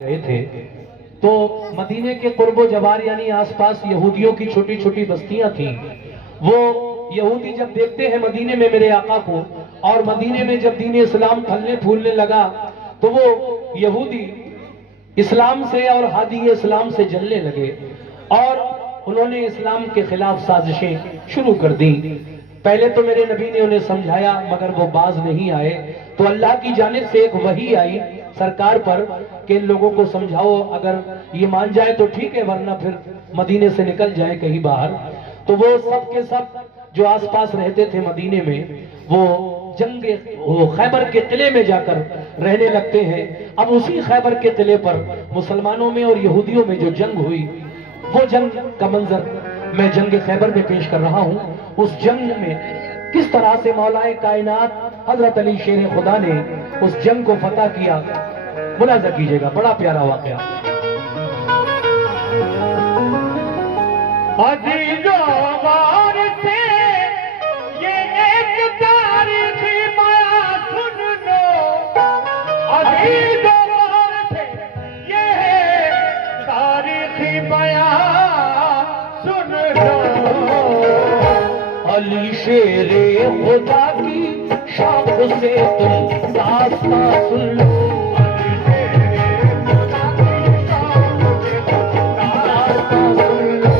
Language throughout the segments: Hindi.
गए थे तो मदीने के कुर्बो जवार यानी आसपास यहूदियों की छोटी छोटी बस्तियां थीं। वो यहूदी जब देखते हैं मदीने में मेरे आका को, और मदीने में जब दीन इस्लाम फलने फूलने लगा, तो वो यहूदी इस्लाम से और हादी इस्लाम से जलने लगे और उन्होंने इस्लाम के खिलाफ साजिशें शुरू कर दी। पहले तो मेरे नबी ने उन्हें समझाया मगर वो बाज नहीं आए, तो अल्लाह की जानिब से एक वही आई सरकार पर कि इन लोगों को समझाओ, अगर ये मान जाए तो ठीक है, वरना फिर मदीने से निकल जाए कहीं बाहर। तो वो सब के सब जो आसपास रहते थे मदीने में, वो खैबर के किले में जाकर रहने लगते हैं। अब उसी खैबर के किले पर मुसलमानों में और यहूदियों में जो जंग हुई, वो जंग का मंजर मैं जंग खैबर में पेश कर रहा हूं। उस जंग में किस तरह से मौलाए कायनात हजरत अली शेर खुदा ने उस जंग को फतह किया, मुलाजा कीजिएगा, बड़ा प्यारा वाकया। से ये एक तारीखी माया सुन लो, से ये तारीखी माया सुन लो। अली शेरे खुदा की शौक से तुम दास्तां सुन लो। शेरे खुदा की शौक से तुम दास्तां सुन लो।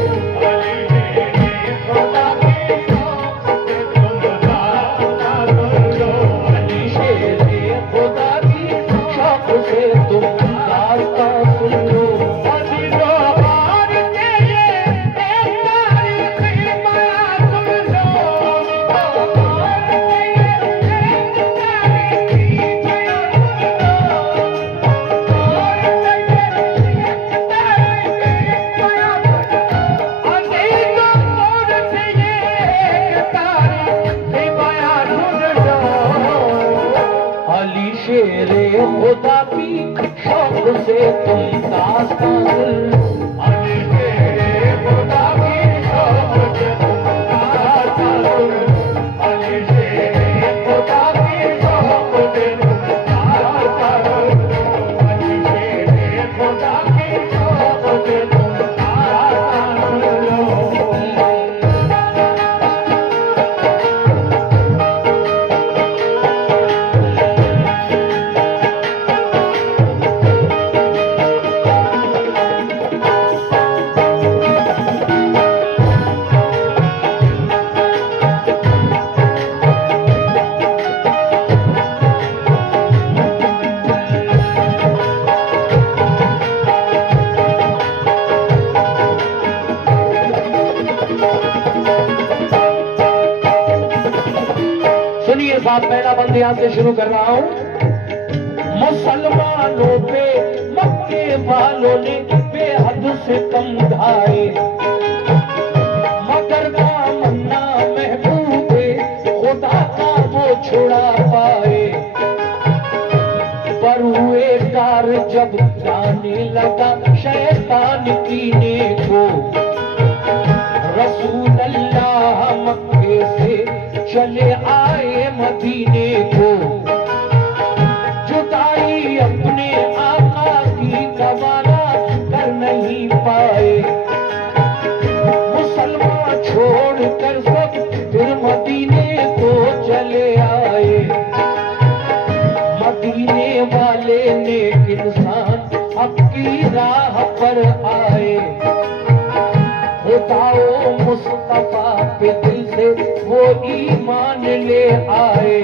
अली शेरे खुदा की शौक से तुम दास्तां सुन लो। अली शेरे खुदा की शौक से तुम दास्तां सुन लो। अली शेरे खुदा की शौक से तुम दास्तां सुन लो। सुनिए साहब, पहला बंद यहां से शुरू कर रहा हूं। मुसलमानों पे मक्के वालों ने बेहद से कम ढाए, मगर तमन्ना महबूबे खुदा का वो छुड़ा पाए। पर हुए कार जब जाने लगा शैतान कीने को, रसूल अल्लाह मक्के से चले आए मदीने को। जुदाई अपने आका की गवारा कर नहीं पाए, मुसलमान छोड़कर सब फिर मदीने को चले आए। मदीने वाले नेक इंसान अपनी राह पर आए, खुदाओ मुस्तफा पे दिल से वो ईमान ले आए।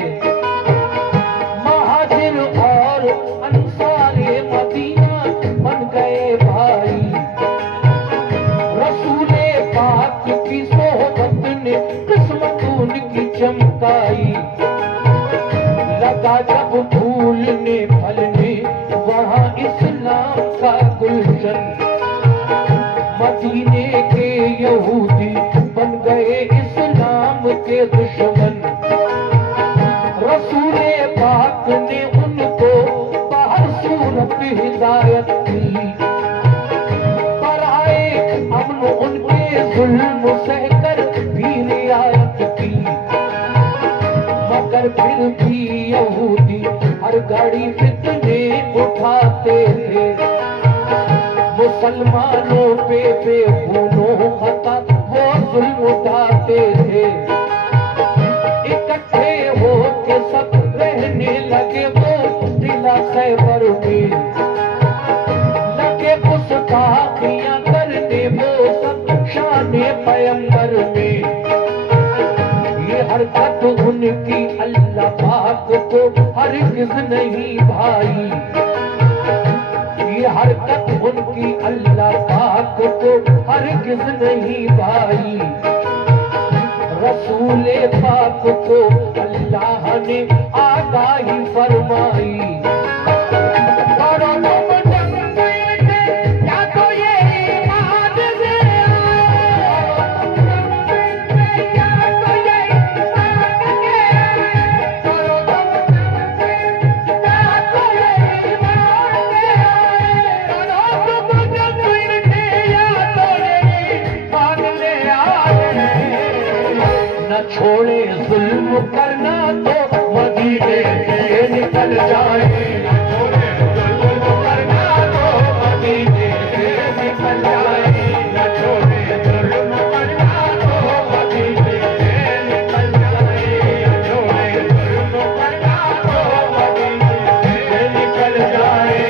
महाजिर और अंसारे मदीना बन गए भाई, रसूले पाक की सोहबत ने किस्मत उनकी चमकाई। लगा जब फूलने फलने वहां इस्लाम का गुलशन, मदीने के यहूदी बन गए इस्लाम के दुश्मन। रसूले पाक ने उनको बाहर सूरत हिदायत की, पर आए अमन उनके जुल्म सहकर भी रियायत की। मगर फिर भी यहूदी हर घड़ी फितने उठाते थे, मुसलमानों पे बेखूनों खता वो जुल्म उठाते थे। इकट्ठे हो के सब रहने लगे वो किला खैबर में, लगे गुस्ताखियां करने वो सब शाने पैगंबर में। ये हरकत उनकी अल्लाह पाक को हरगिज़ नहीं भाई, ये हरकत उनकी अल्लाह पाक को हरगिज़ नहीं भाई। रसूले पाक को अल्लाह ने आगाही फरमाई। छोड़े जुल्म करना तो मदीने से निकल जाए, छोड़े जुल्म करना तो मदीने से निकल जाए, छोड़े जुल्म करना तो मदीने से निकल जाए, छोड़े जुल्म करना तो मदीने से निकल जाए।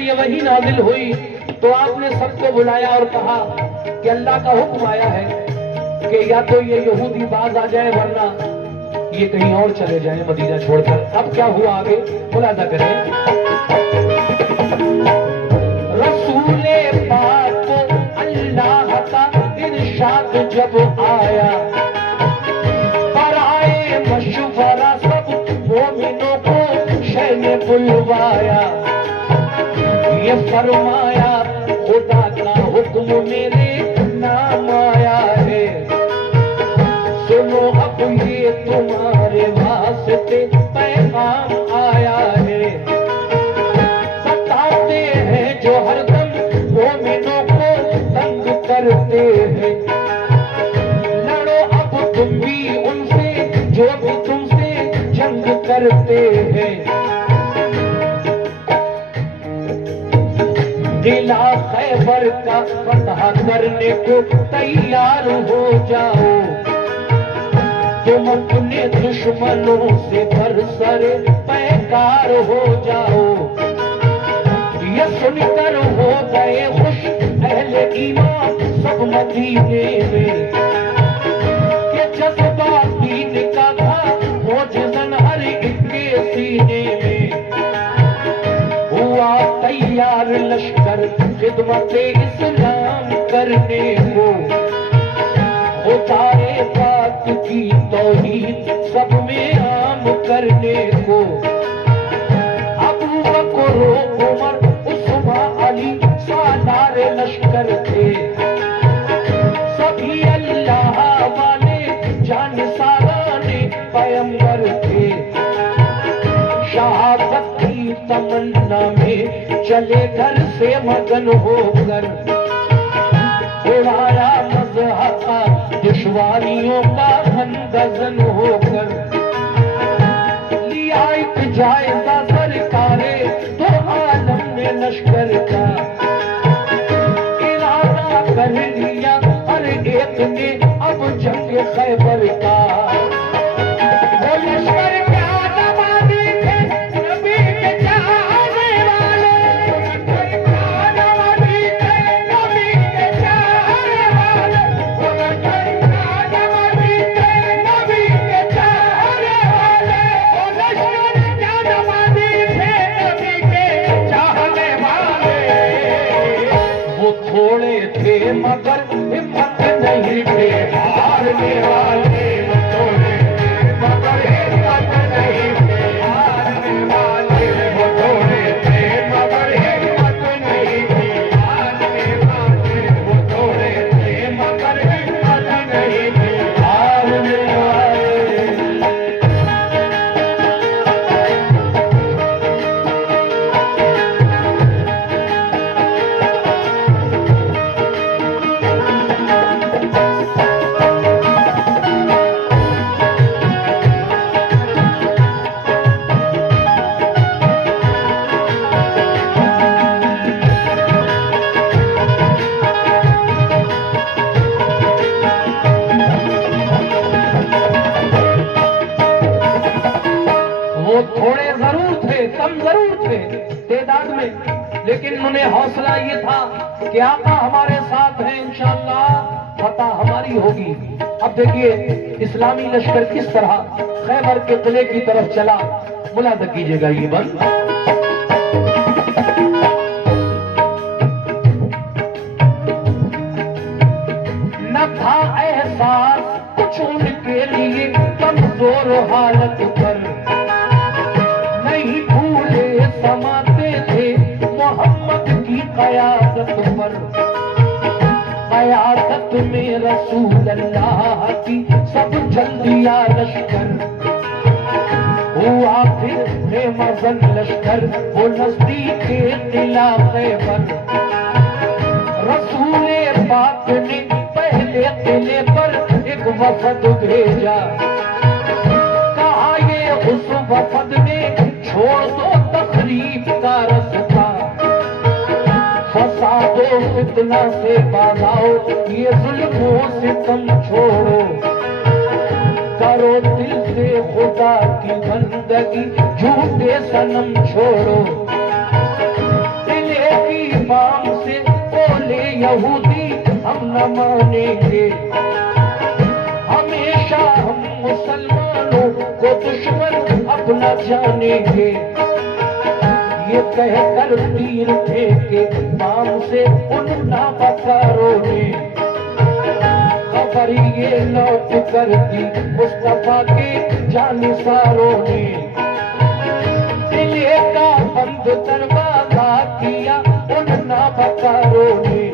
ये वही नाजिल हुई तो आपने सबको बुलाया और कहा कि अल्लाह का हुक्म आया है कि या तो ये यहूदी बाज आ जाए वरना ये कहीं और चले जाए मदीना छोड़कर। अब क्या हुआ आगे मुलाजा करें। रसूले पाक को अल्लाह का इरशाद जब आया, पर आए मशवरा सब मोमिनों को शह ने बुलवाया। ये फरमाया खुदा का हुक्म मेरे नाम आया है, सुनो अब ये तुम्हारे वास्ते पैगाम आया है। सताते हैं जो हरदम मोमिनों को तंग करते हैं, लड़ो अब तुम भी उनसे जो भी तुमसे जंग करते हैं। किला खैबर का फतह करने को तैयार हो जाओ, तुम अपने दुश्मनों से बरसरे पैकार हो जाओ। ये सुनकर हो गए खुश अहले ईमान सब मदीने में, ये जज्बा दीन का था मोजज़न हर एक के सीने में। हुआ तैयार लश्कर खिदमत इस्लाम करने को, खुदाए पाक की तौहीद सब में आम करने को। अबू बकर उमर उस्मान अली सालार लश्कर थे, सभी अल्लाह वाले जानसाराने पैगंबर थे। शहादत की तमन्ना में चले घर से मगन होकर, उड़ाया मज़हक़ा दुश्वारियों का खंदज़न होकर। लिया एक जायज़ा सरकारे तो आलम ने लश्कर का, इरादा कर लिया हर एक ने अब जंग खैबर का। वो लश्कर मगर हिम्मत नहीं थे हारने वाले, थोड़े मगर हिम्मत नहीं थे हारने वाले, थोड़े थे मगर हिम्मत नहीं थी हारने वाले। में हौसला ये था कि आका हमारे साथ हैं, इंशाअल्लाह फतह हमारी होगी। अब देखिए इस्लामी लश्कर किस तरह खैबर के किले की तरफ चला, मुलाजा कीजिएगा ये बंद। न था एहसास कुछ उनके लिए कमजोर हालत पर, नहीं भूले समाते थे मोहम्मद की कयादत पर। कयादत में रसूल अल्लाह की सब जल्दिया लश्कर हुआ फिर मजन लश्कर वो नजदीक किला खैबर। रसूल पाक ने पहले किले पर एक वफद भेजा, कहा ये उस वफद ने छोड़ दो तकरीब का रास्ता, फसादो फितना से बाज आओ, ये जुल्मों से तुम छोड़ो, करो दिल से खुदा की बंदगी, झूठे सनम छोड़ो। दिले की बाम से बोले यहूदी हम न मानेंगे, हमेशा हम मुसलमानों को दुश्मन अपना जानेंगे। ये कहकर तीर फेंके बाम से उन नाबकारों ने, खबर ये लौट कर दी मुस्तफा के जानिसारों ने। दिले का बंद दरवाजा किया उन नाबकारों ने,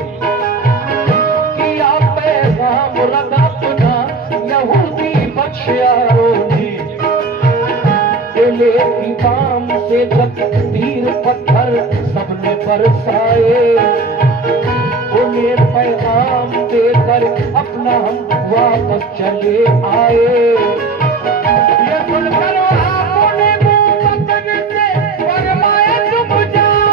किया पैगाम रद अपना यहूदी बख्शियारों ने। दिले की बाम से जब तीर पत्थर सबने बरसाए, उन्हें पैगाम देकर अपना हम वापस चले आए। ये सुनकर आपने मुंह बकन से फरमाया चुप जाओ,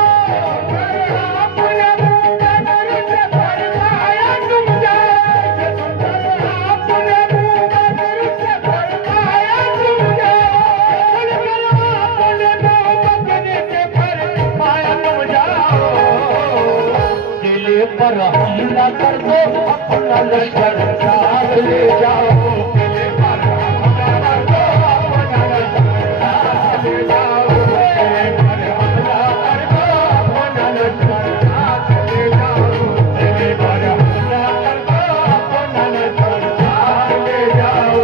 आपने मुंह बकन से फरमाया चुप जाओ, ये सुनकर आपने मुंह बकन से फरमाया चुप जाओ, सुनकर आपने मुंह बकन से फरमाया चुप जाओ। किले पर हमला कर दो अपना लश्कर साथ ले जाओ, किले पर हमला कर दो अपना लश्कर साथ ले जाओ, किले पर हमला कर दो अपना लश्कर साथ ले जाओ, किले पर हमला कर दो अपना लश्कर साथ ले जाओ।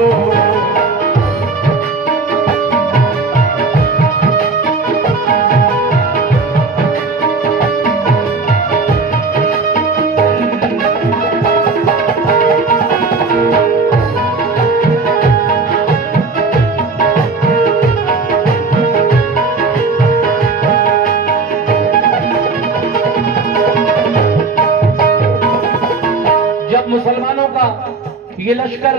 मुसलमानों का ये लश्कर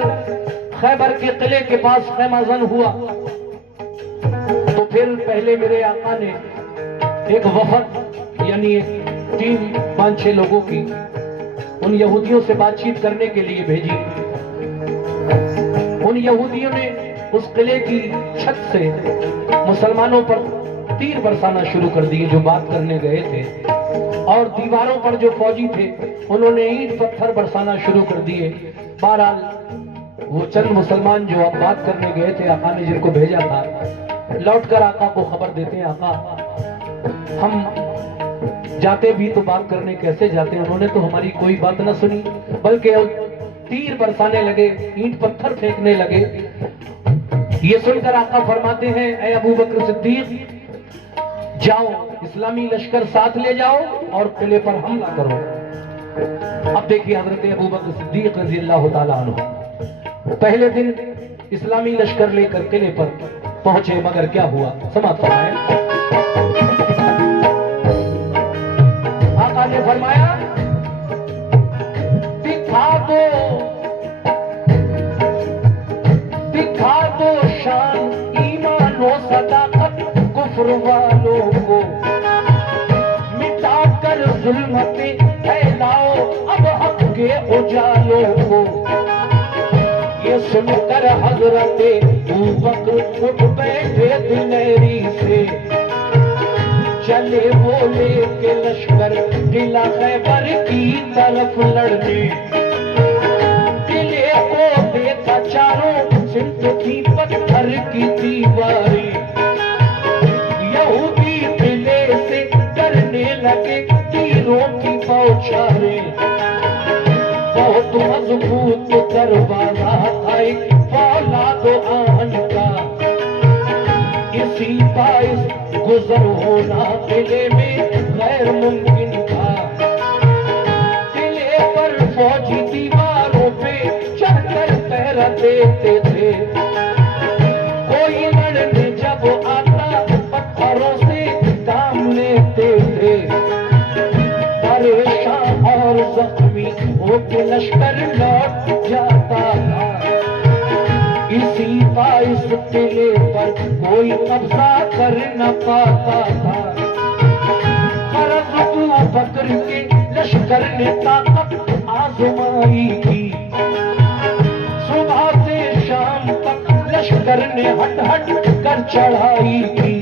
खैबर के किले के पास खैमाजन हुआ, तो फिर पहले मेरे आका ने एक वफद यानी 3-5-6 लोगों की उन यहूदियों से बातचीत करने के लिए भेजी। उन यहूदियों ने उस किले की छत से मुसलमानों पर तीर बरसाना शुरू कर दिए जो बात करने गए थे, और दीवारों पर जो फौजी थे उन्होंने ईंट पत्थर बरसाना शुरू कर दिए। बहरहाल वो चंद मुसलमान जो अब बात करने गए थे, आका ने जिनको भेजा था, लौटकर आका को खबर देते हैं, आका हम जाते भी तो बात करने कैसे जाते हैं, उन्होंने तो हमारी कोई बात ना सुनी, बल्कि तीर बरसाने लगे, ईंट पत्थर फेंकने लगे। ये सुनकर आका फरमाते हैं, ऐ अबू बकर सिद्दीक जाओ, इस्लामी लश्कर साथ ले जाओ और किले पर हमला करो। अब देखिए हजरत अबू बकर सिद्दीक रज़ी अल्लाह ताला अन्हु पहले दिन इस्लामी लश्कर लेकर किले पर पहुंचे, मगर क्या हुआ समाप्त फरमाए। आका ने फरमाया दिखा दो शान ईमान और सदाकत कुफ्र वालों को, मिटाकर जुल्मते फैलाओ अब हक के उजालों को। ये सुनकर हजरत अबू बकर उठ बैठे दिलेरी से, चले बोले के लश्कर किला खैबर की तरफ लड़ने। किले को देखा चारों सिमत थी पत्थर की दीवारें। यहूदी किले से करने लगे तीरों की बौछारें। बहुत मजबूत दरवाजा था एक फौलादो आन का। इसी बाइस गुजर होना किले में गैर मुमकिन था। किले पर फौजी दीवारों पे चढ़कर पहरा देते थे। कोई लड़ने जब आता पत्थरों से काम लेते थे। परेशान और जख्मी होके लश्कर लौट जाता था। इसी बाइस किले पर कोई कब्जा कर न पाता था। अबू बकर के लश्कर ने ताकत आजमाई थी। सुबह से शाम तक लश्कर ने हट हट कर चढ़ाई थी।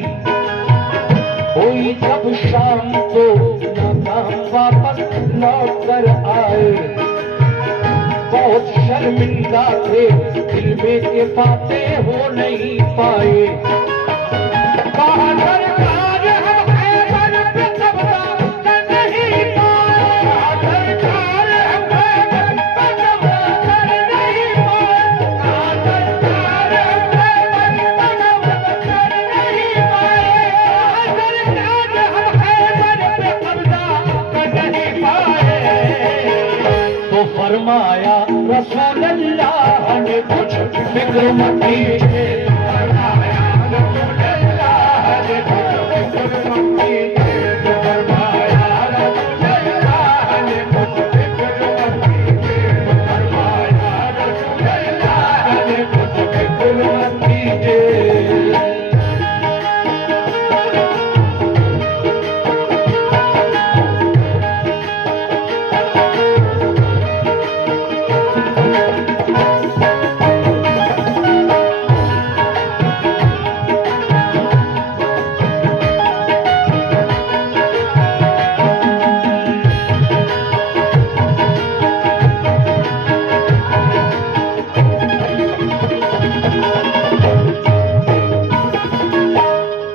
हुई जब शाम तो नाकाम वापस लौट कर आए। बहुत शर्मिंदा थे दिल में के पाते हो नहीं पाए। कहा सरकार हम खैबर पे कब्जा कर नहीं पाए। सरकार हम खैबर पे कब्जा कर नहीं पाए। सरकार हम खैबर पे कब्जा कर नहीं पाए। सरकार हम खैबर पे कब्जा कर नहीं पाए। तो फरमाया रसूल अल्लाह ने कुछ फिक्र मत कीजिए। फरमाया रसूल अल्लाह ने कुछ फिक्र मत कीजिए। फरमाया रसूल अल्लाह ने कुछ फिक्र मत कीजिए। फरमाया रसूल अल्लाह ने कुछ फिक्र मत कीजिए।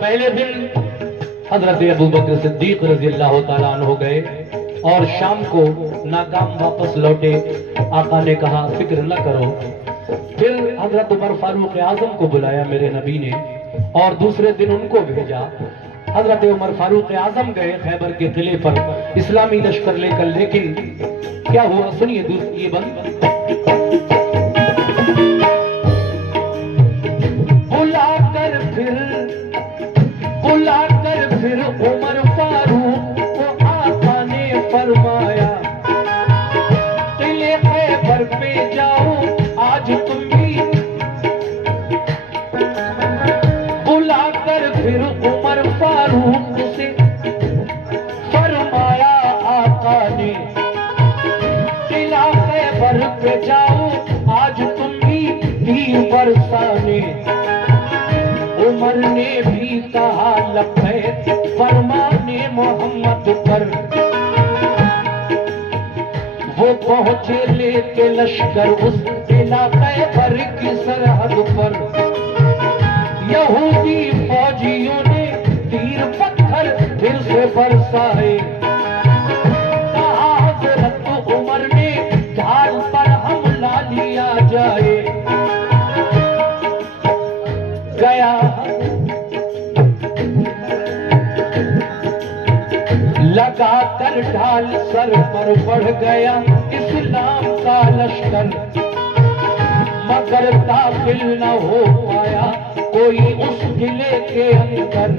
पहले दिन हजरत अबू बकर सिद्दीक रज़ी अल्लाह तआला अन्हु हो गए और शाम को नाकाम वापस लौटे। आका ने कहा फिक्र न करो। फिर हजरत उमर फारूक आजम को बुलाया मेरे नबी ने और दूसरे दिन उनको भेजा। हजरत उमर फारूक आजम गए खैबर के किले पर इस्लामी लश्कर लेकर। लेकिन क्या हुआ सुनिए ये बंद। बुलाकर फिर उमर फारूक को आका ने फरमाया किले खैबर पे जाओ आज तुम भी। बुलाकर फिर उमर फारूक से फरमाया आका ने किला खैबर पे जाओ आज तुम भी तीर बरसाने। उमर ने भी कहा लब्बैक फरमाने मोहम्मद पर। वो पहुंचे लेके लश्कर उस किला खैबर की सरहद पर। यहूदी फौजियों ने तीर पत्थर फिर से बरसाए। कहा हजरत उमर ने ढाल पर हमला लिया जाए। गया लगाकर ढाल सर पर बढ़ गया इस्लाम का लश्कर। मगर दाखिल न हो पाया कोई उस किले के अंदर।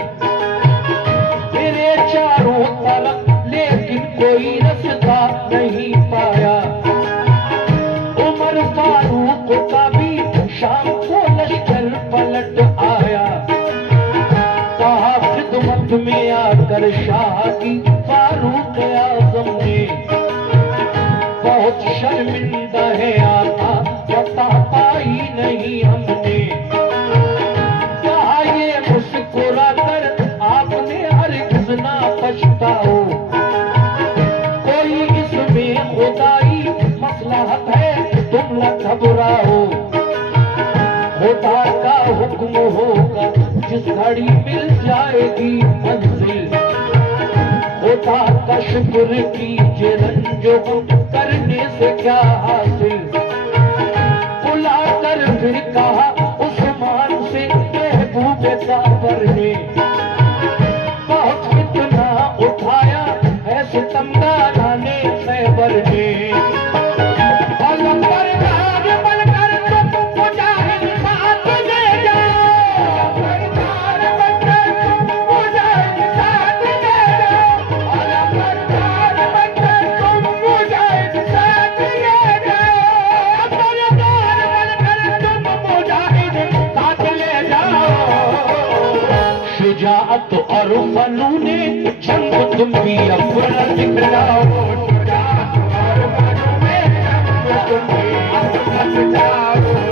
फिरे चारों तरफ लेकिन कोई रास्ता नहीं पाया। उमर फारूक का भी शाम को लश्कर पलट आया। कहा खिदमत में आकर शाह की फारूक आजम ने बहुत शर्मिंदा है आका बता पाई नहीं हमने। कहा ये मुस्कुरा कर आपने हरगिज़ ना घबराओ, खुदा का हुक्म होगा जिस घड़ी मिल जाएगी मंजिल। खुदा का शुक्र कीजिए रंजो करने से क्या हासिल। बुलाकर फिर कहा उस्मान से महबूब काबर ने, बहुत कितना उठाया है सितमगाना ने खैबर ने। शुजाअत और फनूने जंग तुम भी अपना दिखलाओ। शुजाअत और फनूने जंग तुम भी अपना दिखलाओ।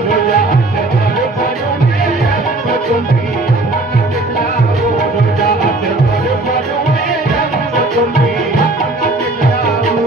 शुजाअत और फनूने जंग तुम भी अपना दिखलाओ। शुजाअत और फनूने जंग तुम भी अपना दिखलाओ।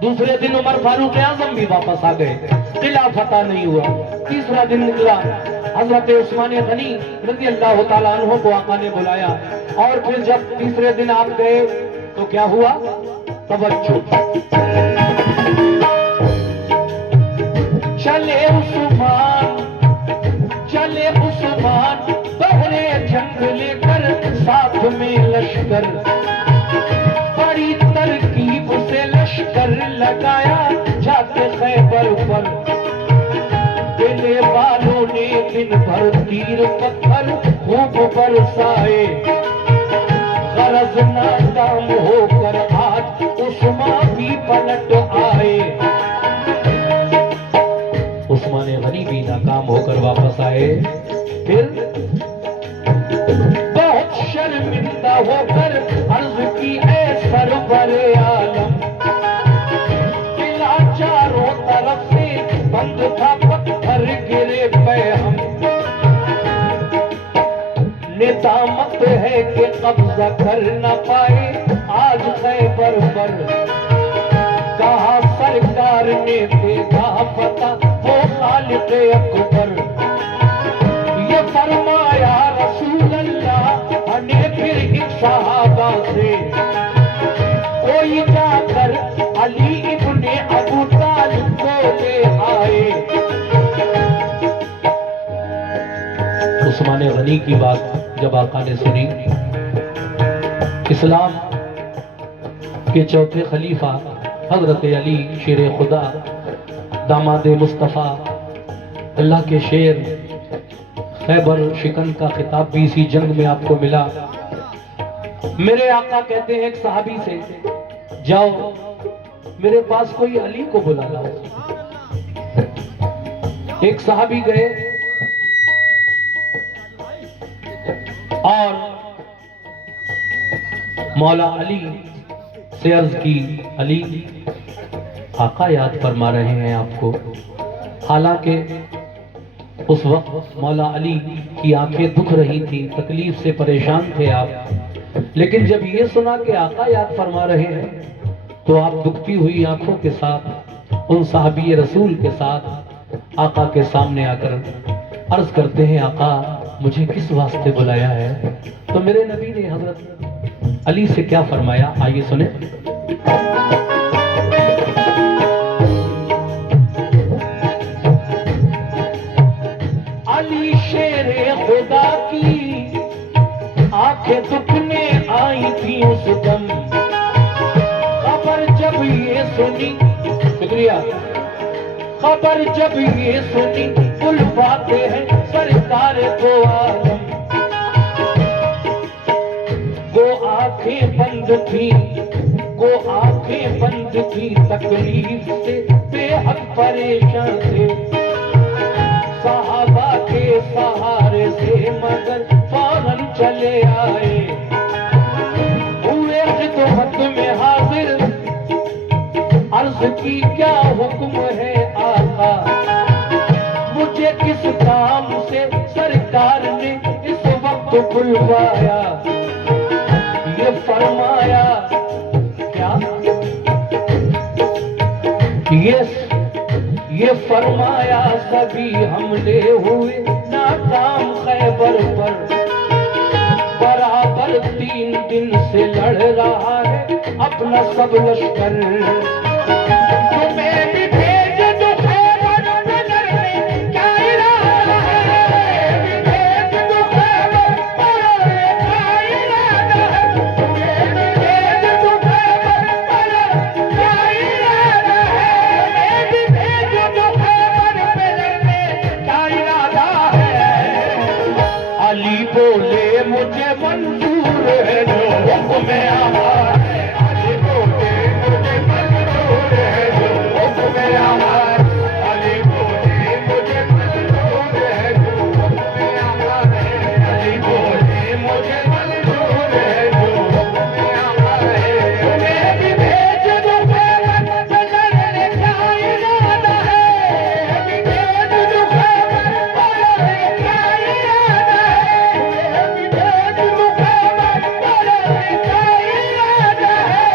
दूसरे दिन उमर फारूक आजम भी वापस आ गए, किला फतह नहीं हुआ। तीसरा दिन निकला, हजरत उस्मान गनी रज़ी अल्लाह तआला अन्हु को आका ने बुलाया। और फिर जब तीसरे दिन आप गए तो क्या हुआ? तवज्जो, चले उस्मान बहरे जंग लेकर साथ में लश्कर। बड़ी तरकीब से लश्कर लगाया जाके खैबर पर। दिले वालों ने दिन भर तीर पत्थर खूब बरसाए। गरज नाकाम होकर आज उस्मान भी पलट आए। उस्मान गनी भी नाकाम होकर वापस आए। फिर बहुत शर्मिंदा होकर अर्ज की है सरवरे आलम। किला चारों तरफ से बंद था, पत्थर गिरे पे हम। निदामत है कि कब्जा कर न पाए आज खैबर पर। कहा सरकार ने देखा पता वो खालिद अकबर। ये फरमाया रसूल अल्लाह ने फिर एक सहाबा से, कोई जाकर अली इब्ने अबू तालिब को ले आए। उस्मान गनी की बात जब आका ने सुनी, इस्लाम के चौथे खलीफा हजरत अली शेर खुदा, दामाद मुस्तफ़ा, अल्लाह के शेर, खैबर शिकन का खिताब भी इसी जंग में आपको मिला। मेरे आका कहते हैं एक सहाबी से, जाओ मेरे पास कोई अली को बुला लाओ। एक सहाबी गए और मौला अली से अर्ज की, अली आका याद फरमा रहे हैं आपको। हालांकि उस वक्त मौला अली की आंखें दुख रही थी, तकलीफ से परेशान थे आप। लेकिन जब ये सुना कि आका याद फरमा रहे हैं तो आप दुखती हुई आंखों के साथ उन साहबी रसूल के साथ आका के सामने आकर अर्ज करते हैं, आका मुझे किस वास्ते बुलाया है? तो मेरे नबी ने हजरत अली से क्या फरमाया, आइए सुने। अली शेरे खुदा की आंखें दुखने आई थी उस दम। खबर जब ये सुनी, शुक्रिया, खबर जब ये सुनी बुलवाते हैं सरकार को आलम। वो आंखें बंद थी, वो आंखें बंद थी तकलीफ से बेहद परेशान थे। सहाबा के सहारे से को बुलवाया, ये फरमाया क्या, ये फरमाया सभी हमले हुए नाकाम खैबर पर, बराबर 3 दिन से लड़ रहा है अपना सब लश्कर। तुम्हें भी भेज दो खैबर पे लड़ने, क्या इरादा है, भेज दो खैबर पे लड़ने, क्या इरादा है, तुम्हें भी भेज दो खैबर पे लड़ने, क्या इरादा है, भी भेज दो खैबर पे लड़ने, क्या इरादा है। अली बोले मुझे मंजूर है जो हुक्म आला है, अली बोले मुझे मंजूर है जो हुक्म आला है, अली बोले मुझे मंजूर है जो हुक्म आला है, अली बोले मुझे मंजूर है जो हुक्म आला है। तुम्हें भी भेज दो खैबर पे लड़ने, क्या इरादा है, भी भेज दो खैबर पे लड़ने, क्या इरादा है, भी भेज दो खैबर पे लड़ने, क्या इरादा है,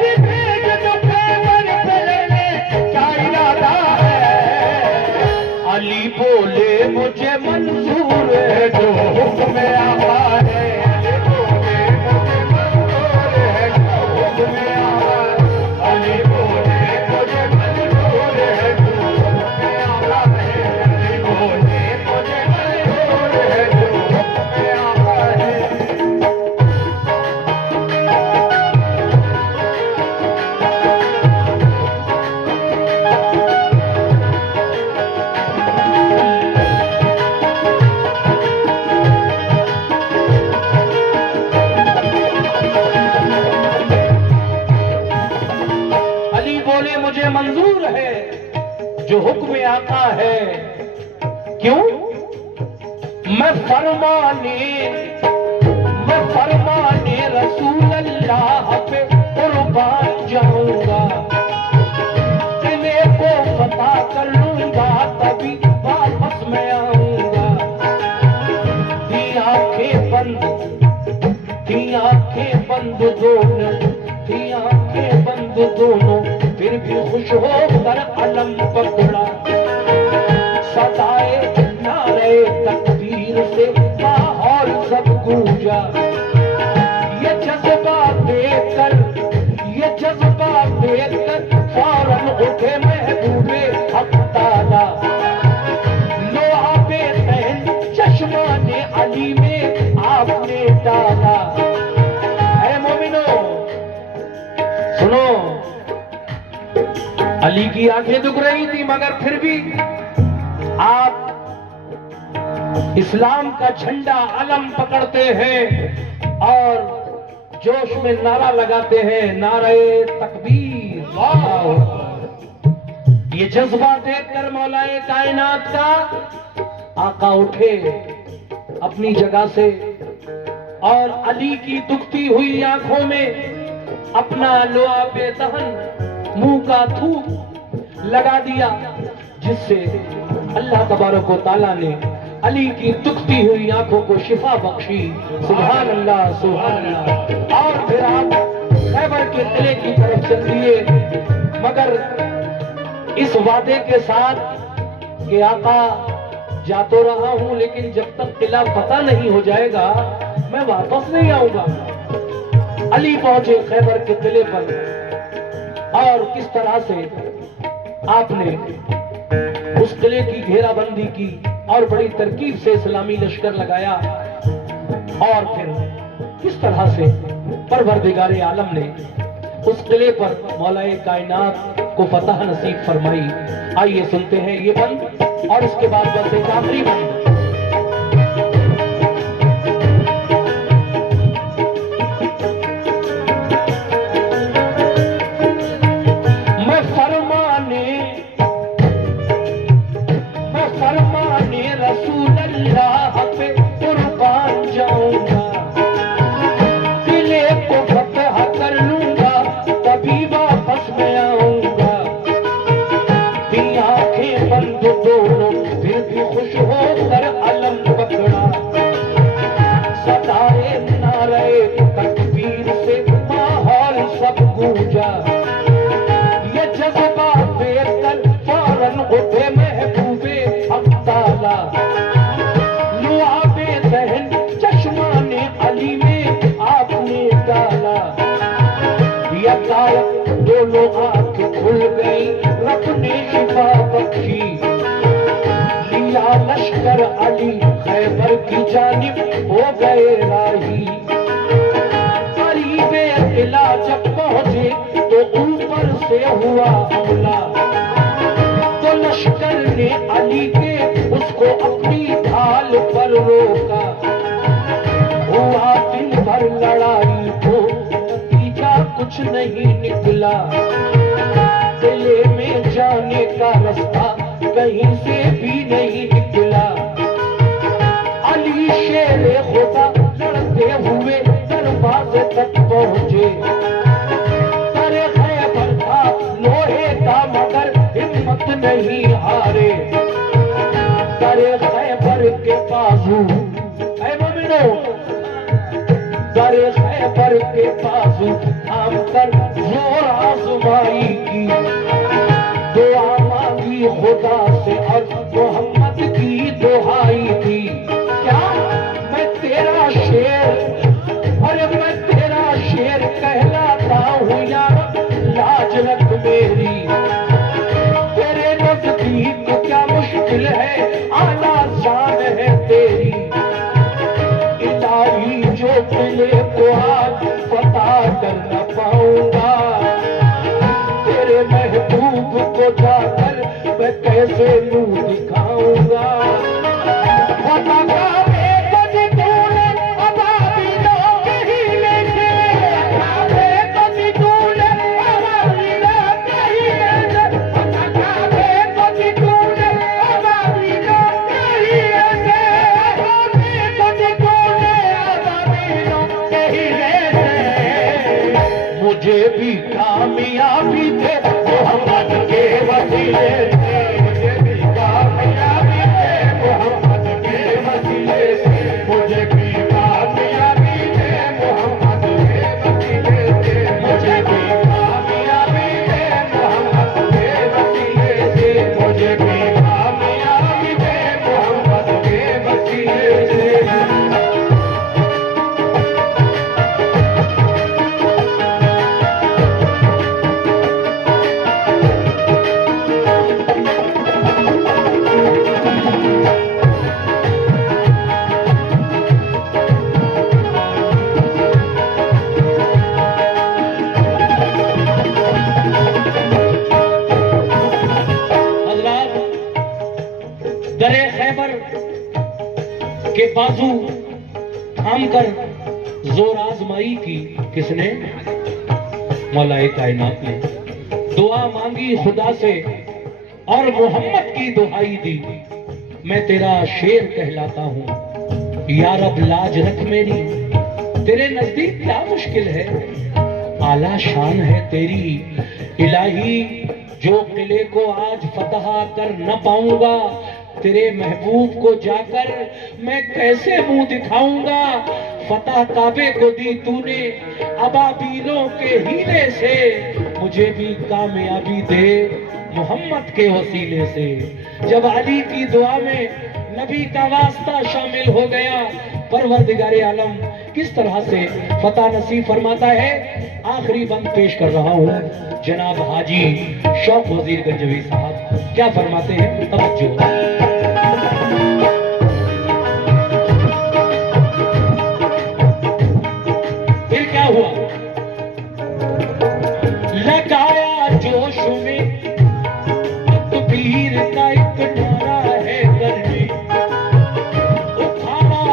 भी भेज दो खैबर पे लड़ने, क्या इरादा है। अली बोले मुझे मंजूर है जो हुक्म आला है, अली बोले मुझे मंजूर है जो हुक्म आला है, अली बोले मुझे मंजूर है जो हुक्म आला है, अली बोले मुझे मंजूर है जो हुक्म आला है। अली बोले मुझे मंजूर है जो हुक्म आका है, क्यों, मैं फरमाने रसूल अल्लाह पे कुर्बान जाऊंगा, किले को फतह कर लूंगा तभी वापस मैं आऊंगा। थी आंखें बंद दोनों, थी आंखें बंद दोनों, फिर भी खुश होकर अलम पकड़ा, सदाए नारे तकबीर से माहौल सब गूंजा। ये जज्बा देखकर फौरन उठे महबूबे हक ताला, लो आबे तहन चश्मा ने अली में आपने डाला। अरे मोमिनो सुनो, अली की आंखें दुख रही थी मगर फिर भी आप इस्लाम का झंडा अलम पकड़ते हैं और जोश में नारा लगाते हैं, नारे तकबीर। वाह, ये जज्बा देखकर मौलाए कायनात का आका उठे अपनी जगह से और अली की दुखती हुई आंखों में अपना लुआबे दहन मुंह का थूक लगा दिया, जिससे अल्लाह तबारक व तआला ने अली की दुखती हुई आंखों को शिफा बख्शी। सुभान अल्लाह, सुभान अल्लाह। और फिर आप खैबर के किले की तरफ चल दिए, मगर इस वादे के साथ कि आका जा तो रहा हूं लेकिन जब तक किला पता नहीं हो जाएगा मैं वापस नहीं आऊंगा। अली पहुंचे खैबर के किले पर और किस तरह से आपने उस किले की घेराबंदी की और बड़ी तरकीब से इस्लामी लश्कर लगाया और फिर किस तरह से परवरदिगारे आलम ने उस किले पर मौलाए कायनात को फतह नसीब फरमाई। आइए सुनते हैं ये बंद और इसके बाद बस एक आखिरी बंद। मैं फरमाने रसूल अल्लाह पे कुर्बान जाऊंगा, किले को फतह कर लूंगा तभी वापस मैं आऊंगा। थी आंखें बंद दोनों फिर भी खुश होकर अलम पकड़ा, खैबर की जानिब हो गए राही। करीबे किला जब पहुंचे तो ऊपर से हुआ हमला, तो लश्कर ने अली के उसको अपनी ढाल पर रोका। हुआ दिन भर लड़ाई तो नतीजा कुछ नहीं निकला, किले में जाने का रास्ता कहीं से भी नहीं निकला। अली शेर खुदा लड़ते हुए दरवाजे तक पहुंचे। अरे खैबर था लोहे का मगर हिम्मत नहीं हारे। अरे खैबर के बाजू ऐ मोमिनो, अरे खैबर के बाजू थाम कर जोर आजमाई की। दुआ मांगी खुदा से और मोहम्मद की दुहाई दी। क्या मैं तेरा शेर, अरे मैं तेरा शेर कहलाता हूँ यार, लाज रख मेरी। तेरे नजदीक क्या मुश्किल है, आला शान है तेरी। इलाही जो किले को आज फतह कर न पाऊंगा, तेरे महबूब को जाकर मैं कैसे मुंह दिखाऊंगा। फतह का मुझे भी कामयाबी दे मोहम्मद के वसीले से, मुझे भी कामयाबी दे मोहम्मद के वसीले से, मुझे भी कामयाबी दे मोहम्मद के वसीले से, मुझे भी कामयाबी दे मोहम्मद के वसीले से, मुझे भी कामयाबी दे मोहम्मद के वसीले से। दरे खैबर के बाजू थाम कर जोर आजमाई की किसने? मौलाए कायनात ने। दुआ मांगी खुदा से और मोहम्मद की दुहाई दी। मैं तेरा शेर कहलाता हूँ या रब, लाज रख मेरी। तेरे नजदीक क्या मुश्किल है, आला शान है तेरी। इलाही जो किले को आज फतह कर न पाऊंगा, तेरे महबूब को जाकर मैं कैसे मुंह दिखाऊंगा। फतह काबे को दी तूने अबाबीलों के हीले से, मुझे भी कामयाबी दे मोहम्मद के वसीले से। जब अली की दुआ में नबी का वास्ता शामिल हो गया, परवरदिगारे आलम किस तरह से फतह नसीब फरमाता है। आखिरी बंद पेश कर रहा हूँ, जनाब हाजी शौक वजीर गंजवी साहब क्या फरमाते हैं, तवज्जो। फिर क्या हुआ? लगाया जोश में तकबीर का एक नारा है करने, उखाड़ा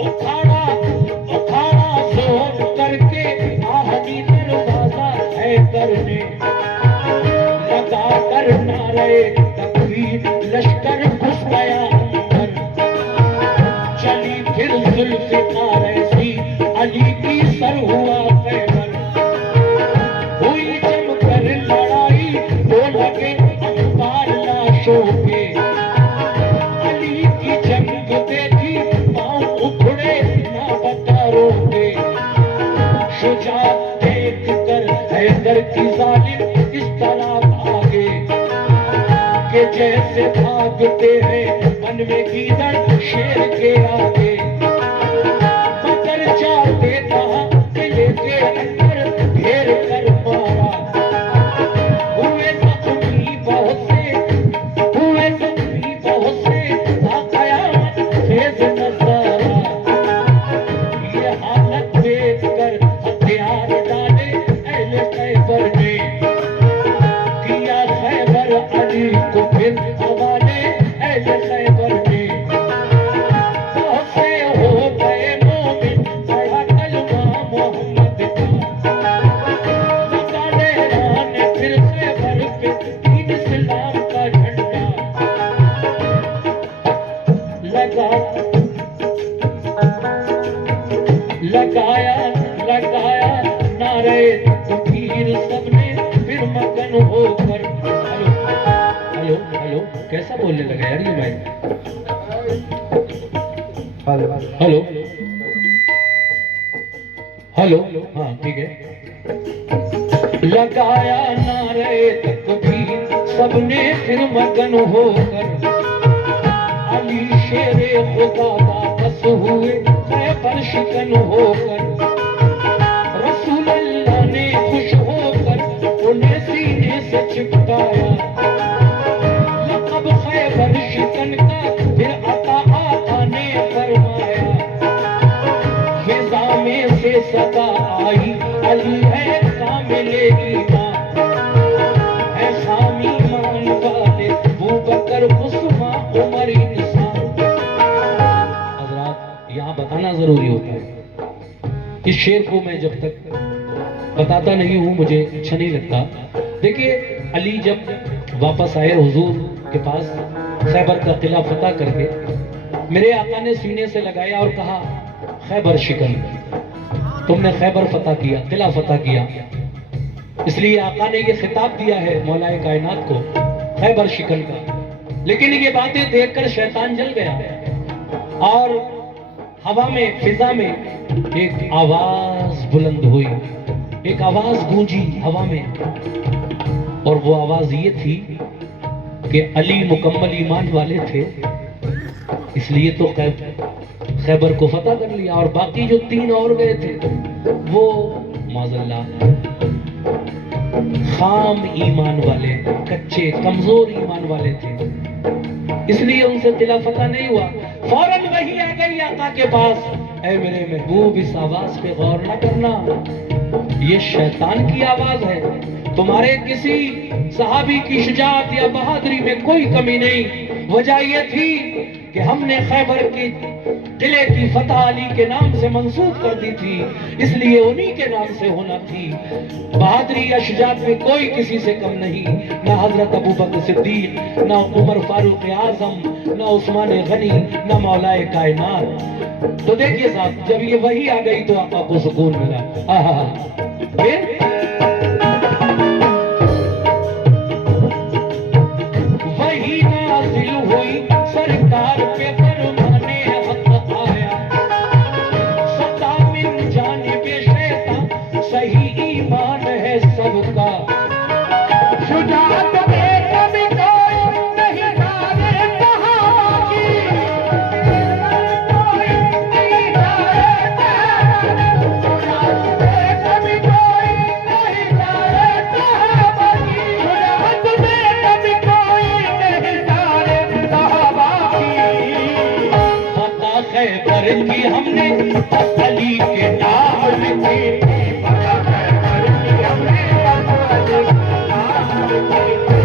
उखाड़ा उखाड़ा जोर करके आहनी दरवाजा है करने। लगा कर नारे तकबीर लश्कर घुस गया अंदर, चली फिर जुल्फ़िकार ऐसी अली की सर हुआ खैबर। हुई जम कर लड़ाई तो लगे अंबार लाशों के, अली की जंग देखी पांव उखड़े ना बता के। शुजाअत देख कर हैदर की जालिम इस तरह भागे कि जैसे भागते हैं वन में गीदड़ शेर के आगे। मगर जाते कहा किले के अंदर घेर कर मारा, हुए जख्मी बहुत से, हुए जख्मी बहुत से, कयामत खेज नजर लगाया लगाया नारे तकबीर सबने फिर मगन होकर। हेलो हेलो हेलो, कैसा बोलने लगा यार ये भाई? हेलो हेलो, हाँ ठीक है। लगाया नारे तकबीर सबने फिर मगन होकर, अली शेरे खुदा वापस हुए खैबर शिकन होकर। रसूल अल्लाह ने खुश होकर उन्हें सीने से चिपकाया, लक़ब खैबर शिकन का फिर अता ने फरमाया। फिजा में से सदा आई अली है कामिले ईमान, है शामी मान वाले अबू बकर उस्मान उमर इंसान। हज़रात यहाँ बताना जरूरी होता है, इस शेर को मैं जब तक बताता नहीं हूँ मुझे अच्छा नहीं लगता। देखिए अली जब वापस आए हुजूर के पास खैबर का किला फतह करके, मेरे आका ने सीने से लगाया और कहा खैबर शिकन, तुमने खैबर फतह किया, किला फतह किया। इसलिए आका ने ये खिताब दिया है मौलाए कायनात को खैबर शिकन का। लेकिन ये बातें देखकर शैतान जल गया और हवा में फिजा में एक आवाज बुलंद हुई, एक आवाज गूंजी हवा में, और वो आवाज ये थी कि अली मुकम्मल ईमान वाले थे, इसलिए तो खैबर को फतह कर लिया, और बाकी जो 3 और गए थे वो माज़ल्लाह खाम ईमान वाले, कच्चे कमजोर ईमान वाले थे, इसलिए उनसे किला फतह नहीं हुआ। फौरन वही आ गई आका के पास, ऐ मेरे महबूब इस आवाज पे गौर न करना, ये शैतान की आवाज है, तुम्हारे किसी सहाबी की शुजाअत या बहादुरी में कोई कमी नहीं। वजह ये थी कि हमने खैबर की किले की फतह अली के नाम से मंसूब कर दी थी, इसलिए उन्हीं के नाम से होना थी। बहादुरी या शुजाअत में कोई किसी से कम नहीं, ना हजरत अबू बकर सिद्दीक, ना उमर फारूक आजम, ना उस्मान गनी, ना मौलाए कायनात। तो देखिए साहब, जब ये वही आ गई तो आका को सुकून मिला। आहा, वही नाज़िल हुई सरकार पे फरमाने हक आया, सदा मिन जानिबे शैतान सही ईमान है सबका। शुजाअत में कभी कोई नहीं जाने कहाँ की, कोई नहीं जाने कहाँ, शुजाअत में कभी कोई नहीं जाने कहाँ की, शुजाअत में कभी कोई नहीं जाने कहाँ की। फतह खैबर की हमने अली के नाम की, पता है कि हमने अली के नाम की